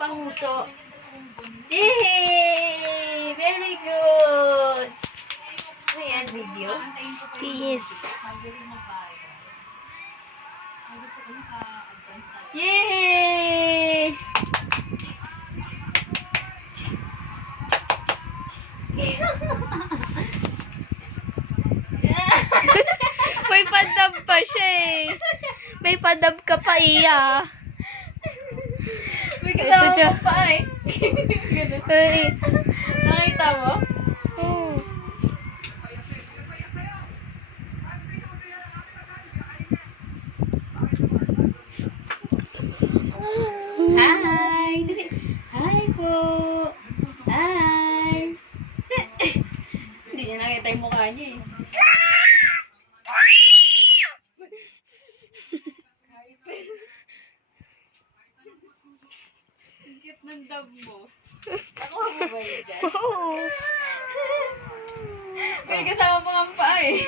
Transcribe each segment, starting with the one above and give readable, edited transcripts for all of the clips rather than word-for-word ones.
Panguso. Yay! Very good! May ad video? Yes. Yay! May padab pa siya eh. May padab ka pa iya. May kasama Ito, mo pa eh. Ganun. Ay. Nakita mo? Oh. Hi! Dali. Hi po! Hi! Hindi niya nakita yung mukha niya eh. Ang cute ng dab mo. Ako mo ba yun dyan? Oo. May kasama pa nga pa eh.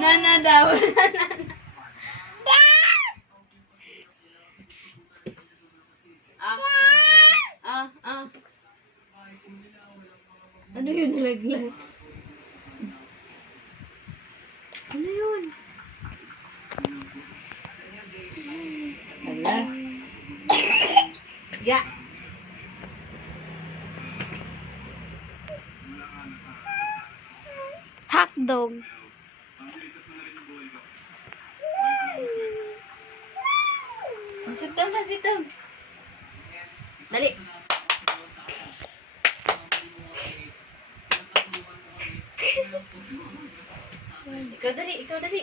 Nana daw. Ah. Ano yun nalaglag? Ano yun? Hala. Ya. Hotdog. Sit down na, sit down. Dali. Ikaw dali.